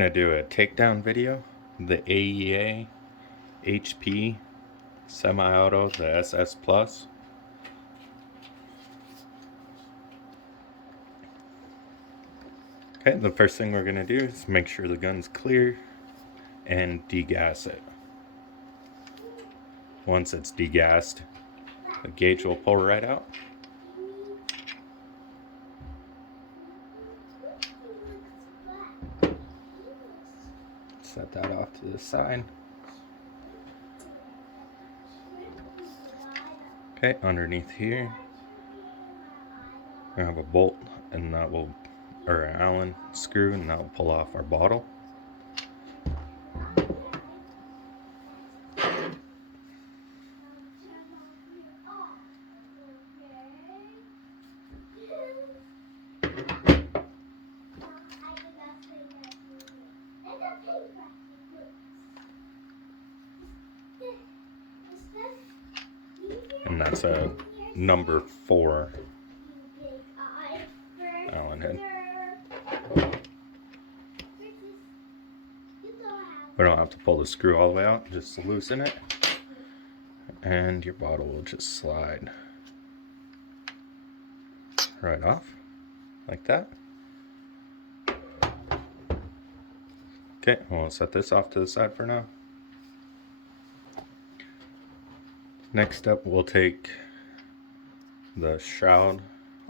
gonna do a takedown video. The AEA HP semi-auto, the SS Plus. Okay, the first thing we're gonna do is make sure the gun's clear and degas it. Once it's degassed, the gauge will pull right out. Set that off to the side. Okay, underneath here, I have a bolt, and that will, or an Allen screw, and that will pull off our bottle. And that's a number 4 Allen head. We don't have to pull the screw all the way out, just loosen it, and your bottle will just slide right off, like that. Okay, we'll set this off to the side for now. Next up, we'll take the shroud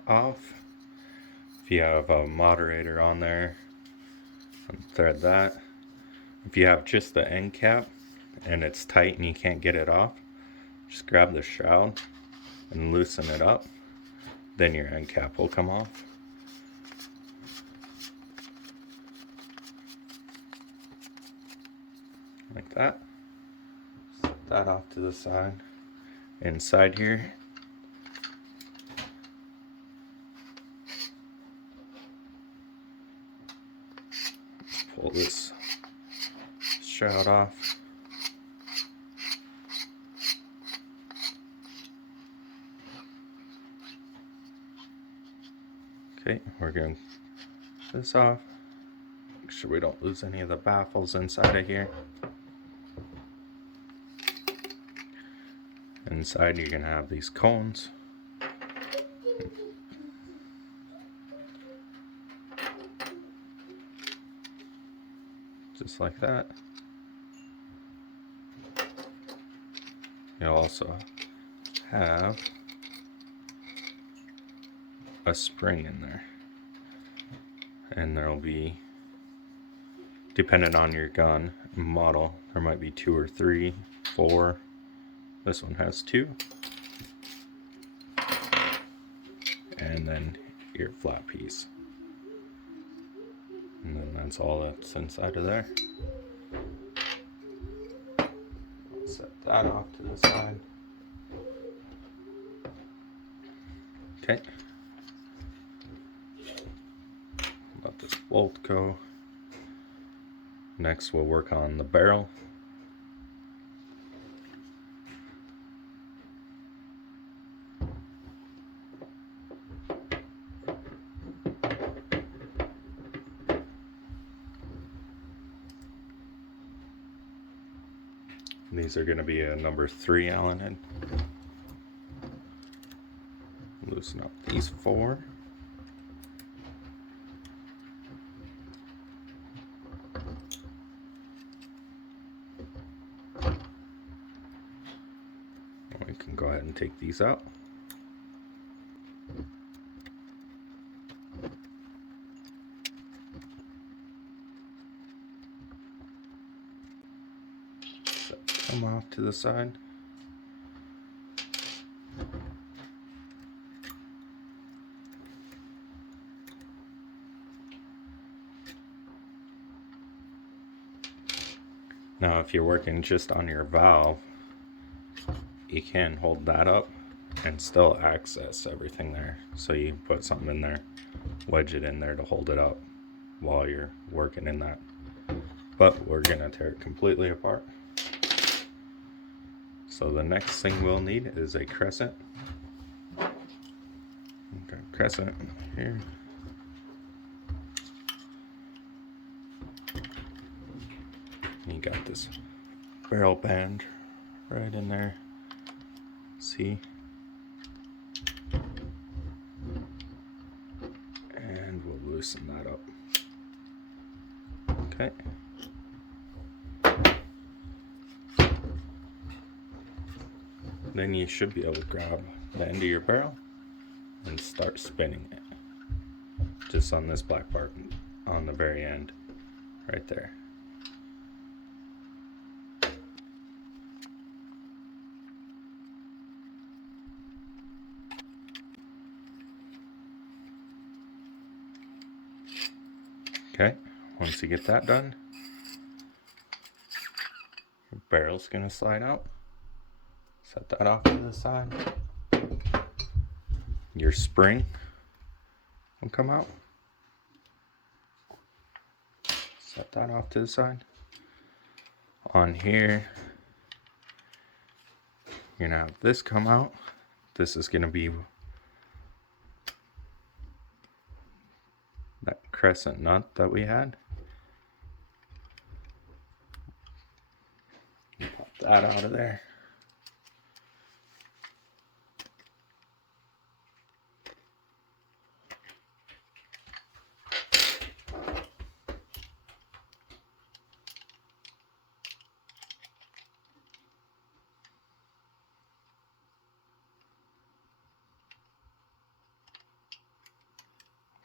off. If you have a moderator on there, thread that. If you have just the end cap and it's tight and you can't get it off, just grab the shroud and loosen it up. Then your end cap will come off. Like that. Set that off to the side. Inside here, pull this shroud off. Okay, we're going to take this off. Make sure we don't lose any of the baffles inside of here. Inside you're going to have these cones. Just like that. You'll also have a spring in there. And there will be, depending on your gun model, there might be 2 or 3, 4. This one has 2. And then your flat piece. And then that's all that's inside of there. Set that off to the side. Okay. Let this bolt go. Next we'll work on the barrel. These are going to be a number 3 Allen head. Loosen up these 4. We can go ahead and take these out. Come off to the side. Now if you're working just on your valve, you can hold that up and still access everything there. So you put something in there, wedge it in there to hold it up while you're working in that. But we're gonna tear it completely apart. So the next thing we'll need is a crescent. Okay, crescent here. You got this barrel band right in there. See? And we'll loosen that up. Okay. Then you should be able to grab the end of your barrel and start spinning it. Just on this black part on the very end, right there. Okay, once you get that done, your barrel's gonna slide out. Set that off to the side. Your spring will come out. Set that off to the side. On here, you're gonna have this come out. This is gonna be that crescent nut that we had. Pop that out of there.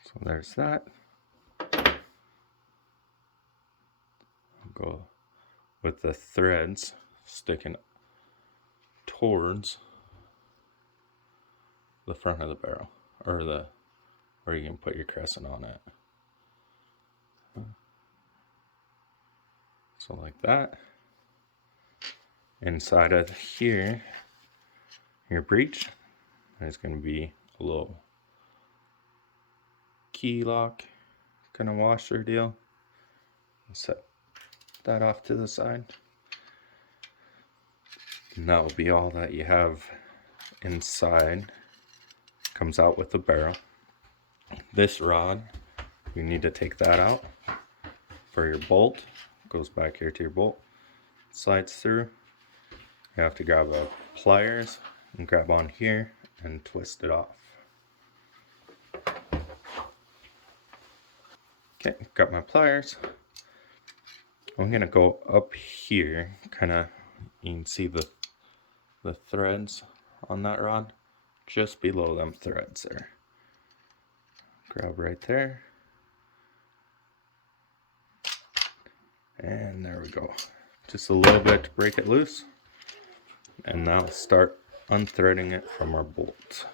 So there's that. I'll go with the threads sticking towards the front of the barrel, or where you can put your crescent on it. So like that. Inside of here, your breech, there's going to be a little key lock kind of washer deal. Set that off to the side. And that will be all that you have inside. Comes out with the barrel. This rod, you need to take that out for your bolt. Goes back here to your bolt. Slides through. You have to grab a pliers and grab on here and twist it off. Okay, got my pliers. I'm gonna go up here, kind of, you can see the threads on that rod, just below them threads there. Grab right there. And there we go. Just a little bit to break it loose. And now start unthreading it from our bolt.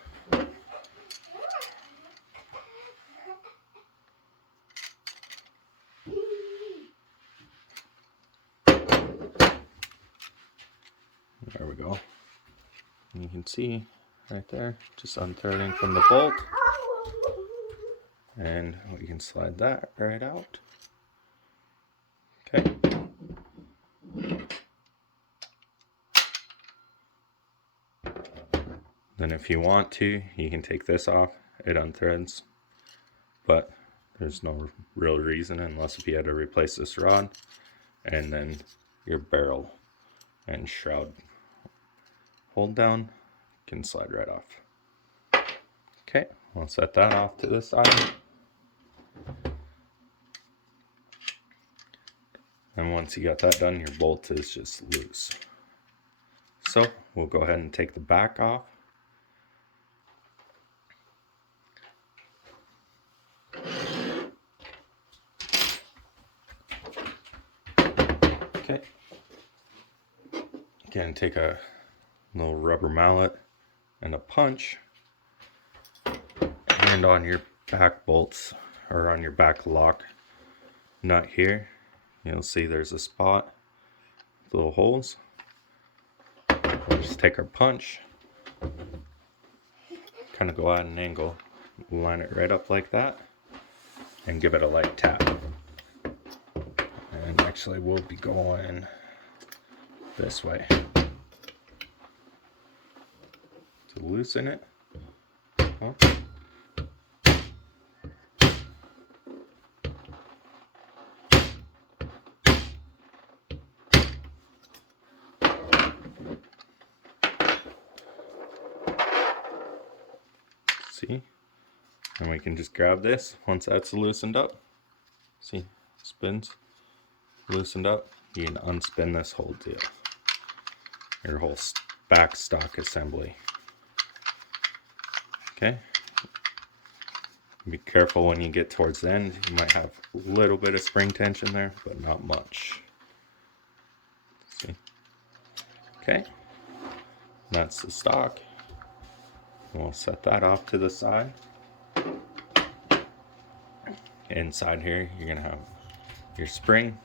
There we go. And you can see right there, just unthreading from the bolt. And we can slide that right out. Okay. Then if you want to, you can take this off. It unthreads. But there's no real reason unless if you had to replace this rod. And then your barrel and shroud hold down can slide right off. Okay, we'll set that off to the side. And once you got that done, your bolt is just loose. So we'll go ahead and take the back off. Okay. Again, take a little rubber mallet and a punch, and on your back bolts, or on your back lock nut here, you'll see there's a spot, little holes. We'll just take our punch, kind of go at an angle, line it right up like that, and give it a light tap. And actually we'll be going this way to loosen it. See? And we can just grab this once that's loosened up. See, spins, loosened up. You can unspin this whole deal. Your whole back stock assembly. Okay. Be careful when you get towards the end. You might have a little bit of spring tension there, but not much. See? Okay. That's the stock. We'll set that off to the side. Inside here, you're gonna have your spring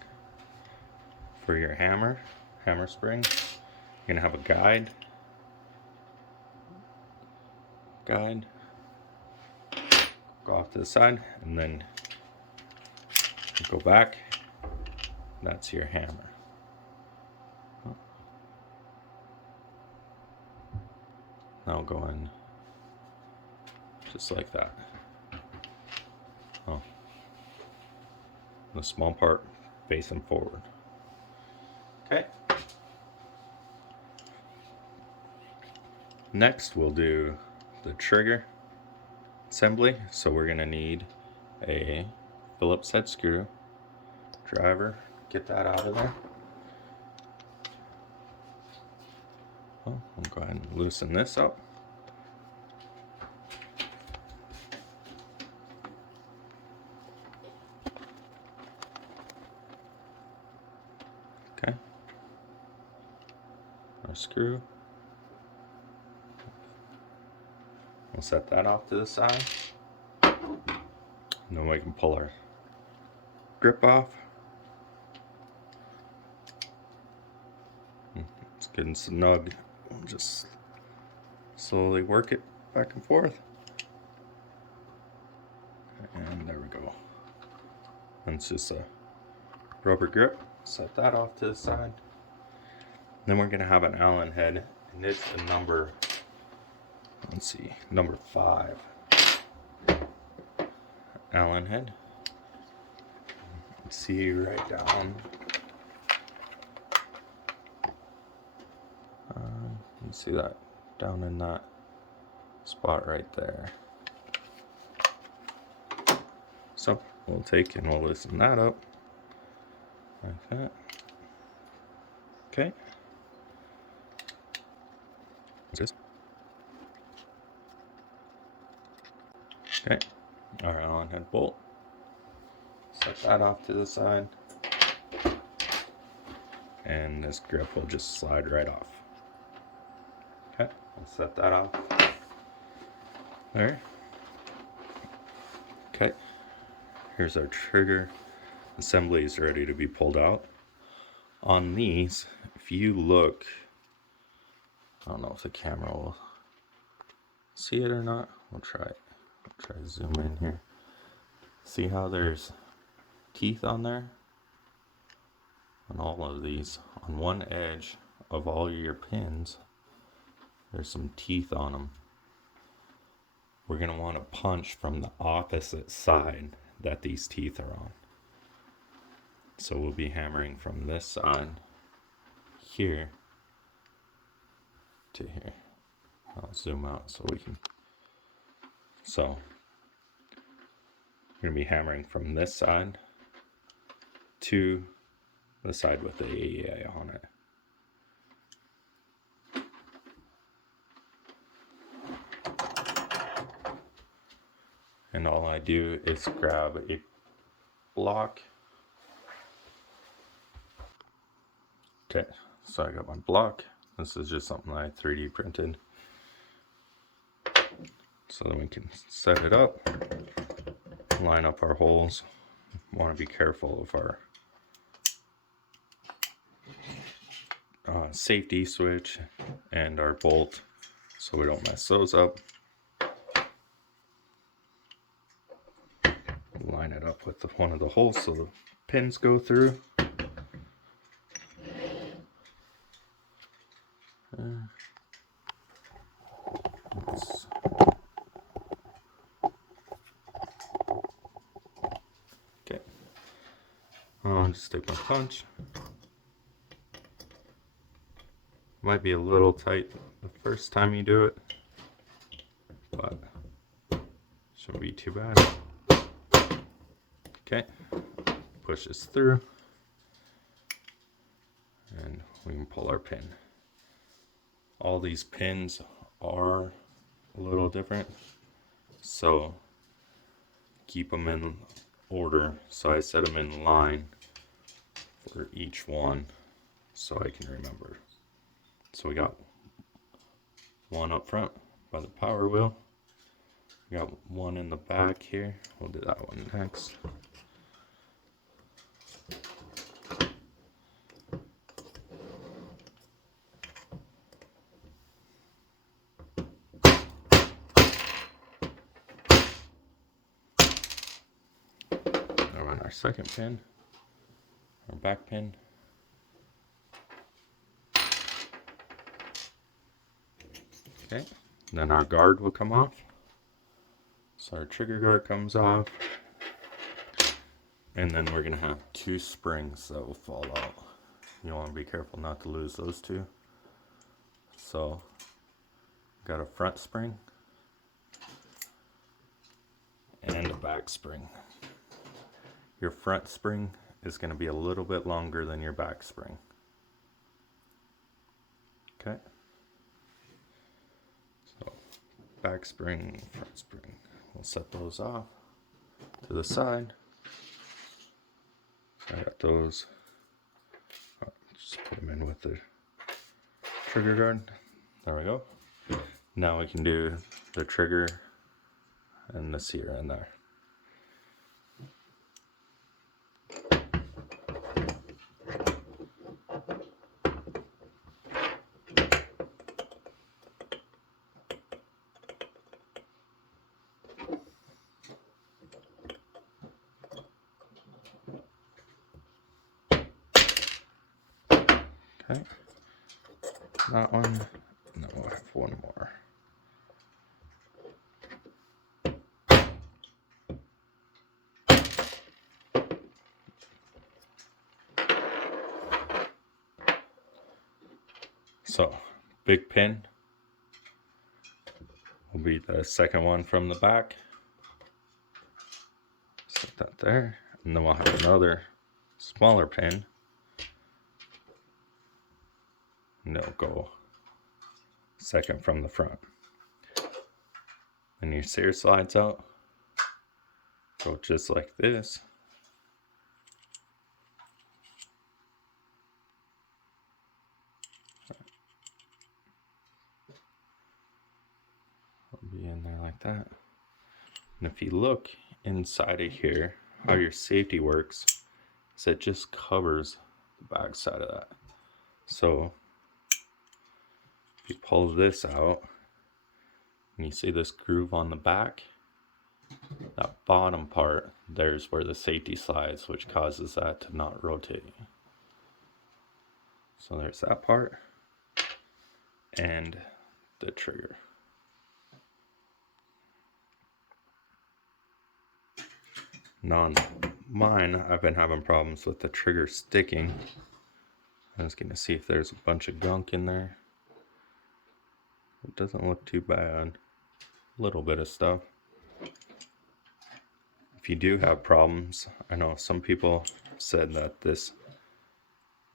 for your hammer spring. You're gonna have a guide. Go off to the side, and then go back. That's your hammer. Now go in just like that. Oh, the small part facing forward. Okay. Next, we'll do the trigger assembly. So we're gonna need a Phillips head screw, driver. Get that out of there. Well, I'll go ahead and loosen this up. Okay. Our screw. We'll set that off to the side. And then we can pull our grip off. It's getting snug. We'll just slowly work it back and forth. And there we go. And it's just a rubber grip. Set that off to the side. Then we're gonna have an Allen head, and it's the number, let's see, number 5 Allen head. See right down. You see that down in that spot right there. So we'll take and we'll loosen that up like that. Okay. Okay. Our Allen head bolt. Set that off to the side. And this grip will just slide right off. Okay, we'll set that off. There. Okay. Here's our trigger. Assembly is ready to be pulled out. On these, if you look, I don't know if the camera will see it or not. We'll try it. I'll try to zoom in here. See how there's teeth on there? On all of these, on one edge of all your pins, there's some teeth on them. We're going to want to punch from the opposite side that these teeth are on. So we'll be hammering from this side here to here. I'll zoom out so we can. So we're going to be hammering from this side to the side with the AEA on it. And all I do is grab a block. Okay, so I got my block. This is just something I 3D printed. So then we can set it up, line up our holes. Want to be careful of our safety switch and our bolt so we don't mess those up. Line it up with one of the holes so the pins go through. Okay, I'll just stick my punch. Might be a little tight the first time you do it, but Shouldn't be too bad. Okay, push this through, and we can pull our pin. All these pins are a little different, so keep them in order. So I set them in line for each one so I can remember. So we got one up front by the power wheel. We got one in the back here. We'll do that one next. Now run our second pin, our back pin. Okay, then our guard will come off. So our trigger guard comes off. And then we're gonna have two springs that will fall out. You want to be careful not to lose those two. So, got a front spring and a back spring. Your front spring is going to be a little bit longer than your back spring. Okay. So, back spring, front spring. We'll set those off to the side. I got those. Just put them in with the trigger guard. There we go. Now we can do the trigger and the sear in there. Okay, that one, and then we'll have one more. So, big pin will be the second one from the back. Set that there, and then we'll have another smaller pin. And it'll go second from the front. And your sear slides out. Go just like this. It'll be in there like that. And if you look inside of here, how your safety works is it just covers the back side of that. So if you pull this out and you see this groove on the back, that bottom part, there's where the safety slides, which causes that to not rotate. So there's that part and the trigger. Now on mine, I've been having problems with the trigger sticking. I was going to see if there's a bunch of gunk in there. It doesn't look too bad. A little bit of stuff. If you do have problems, I know some people said that this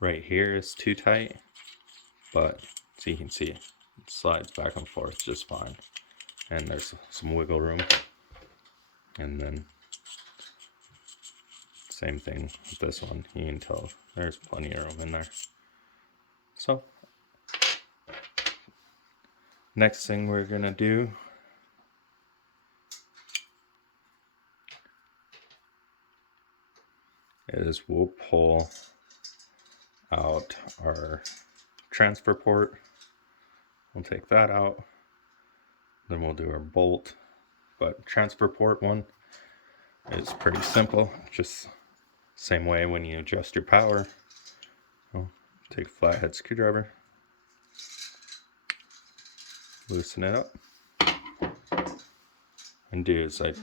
right here is too tight, but so you can see it slides back and forth just fine. And there's some wiggle room. And then same thing with this one. You can tell there's plenty of room in there. So next thing we're gonna do is we'll pull out our transfer port. We'll take that out. Then we'll do our bolt. But transfer port one is pretty simple. Just same way when you adjust your power. We'll take a flathead screwdriver. Loosen it up. And do is I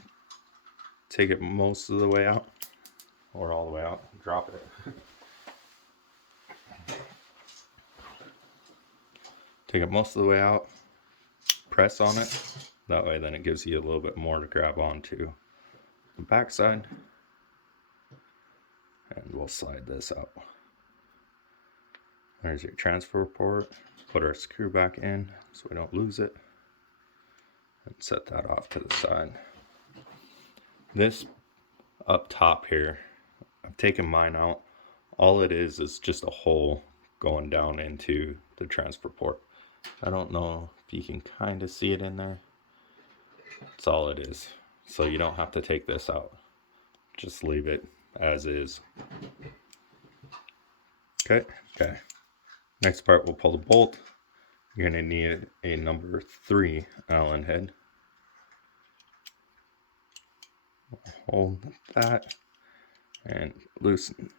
take it most of the way out. Or all the way out. Drop it. Take it most of the way out. Press on it. That way then it gives you a little bit more to grab onto the back side. And we'll slide this out. There's your transfer port. Put our screw back in so we don't lose it. And set that off to the side. This up top here, I've taken mine out. All it is just a hole going down into the transfer port. I don't know if you can kind of see it in there. That's all it is. So you don't have to take this out. Just leave it as is. Okay. Next part, we'll pull the bolt. You're going to need a number 3 Allen head. Hold that and loosen.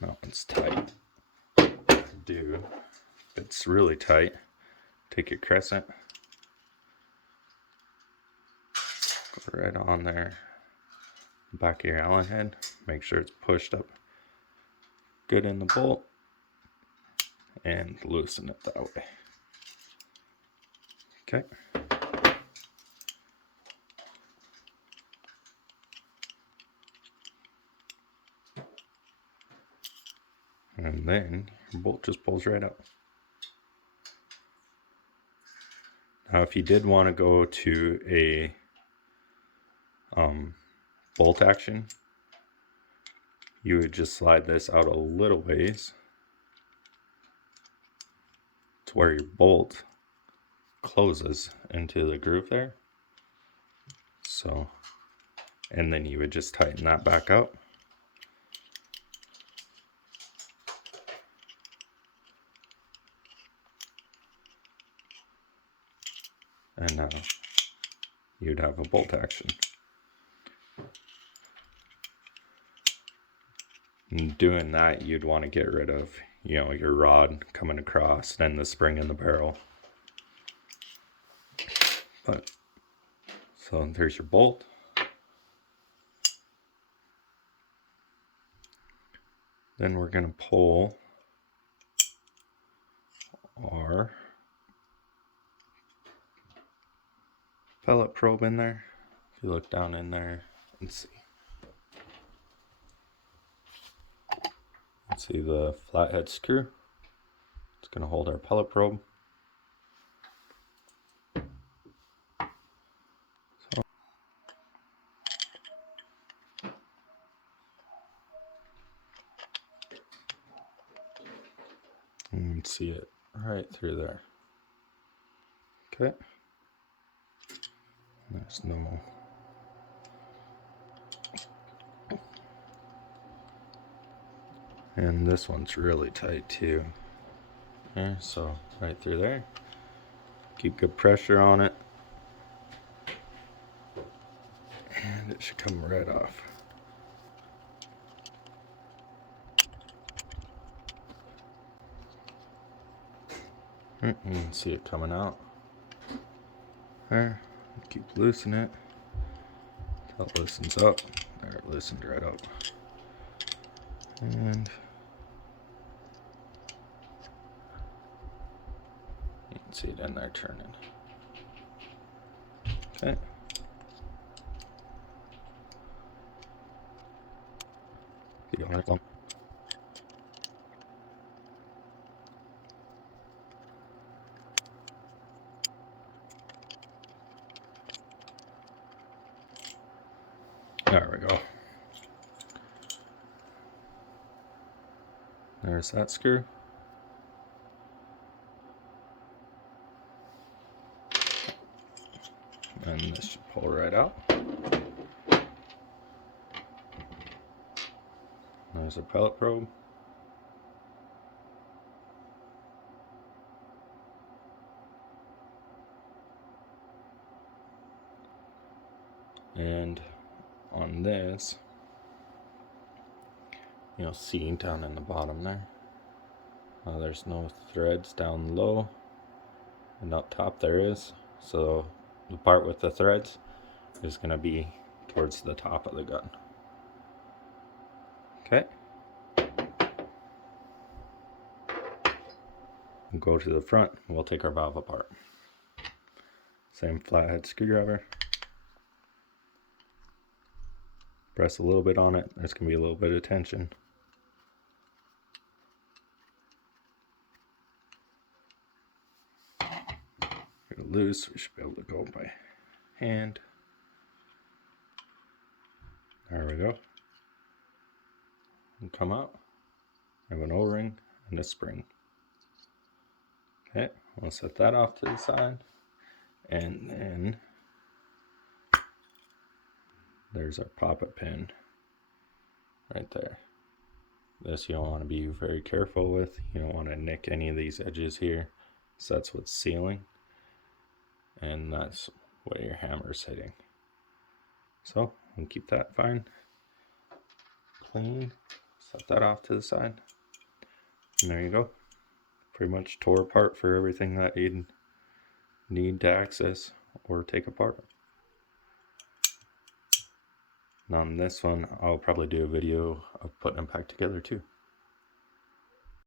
That one's tight. If it's really tight, take your crescent, go right on there, back of your Allen head, make sure it's pushed up good in the bolt, and loosen it that way. Okay. And then your bolt just pulls right out. Now if you did want to go to a bolt action, you would just slide this out a little ways to where your bolt closes into the groove there. So, and then you would just tighten that back up. And now you'd have a bolt action. In doing that, you'd want to get rid of, your rod coming across, then the spring in the barrel. But, so there's your bolt. Then we're going to pull our pellet probe in there. If you look down in there and see. See the flathead screw. It's going to hold our pellet probe. And you can see it right through there. Okay. There's no. And this one's really tight too. Okay, so right through there. Keep good pressure on it. And it should come right off. You can see it coming out. There. Keep loosening it until it loosens up. There, it loosened right up. And you can see it in there turning. Okay. Keep going right along. There we go. There's that screw. And this should pull right out. There's a pellet probe. And on this, you'll see down in the bottom there, there's no threads down low, and up top there is. So the part with the threads is going to be towards the top of the gun. Okay. We'll go to the front, we'll take our valve apart. Same flathead screwdriver. Press a little bit on it, there's going to be a little bit of tension. Get it loose, we should be able to go by hand. There we go. And come out. I have an O-ring and a spring. Okay, we'll set that off to the side. And then there's our poppet pin right there. This you don't want to be very careful with. You don't want to nick any of these edges here. So that's what's sealing. And that's what your hammer's hitting. So we'll keep that fine. Clean. Set that off to the side. And there you go. Pretty much tore apart for everything that you'd need to access or take apart. And on this one, I'll probably do a video of putting them back together too.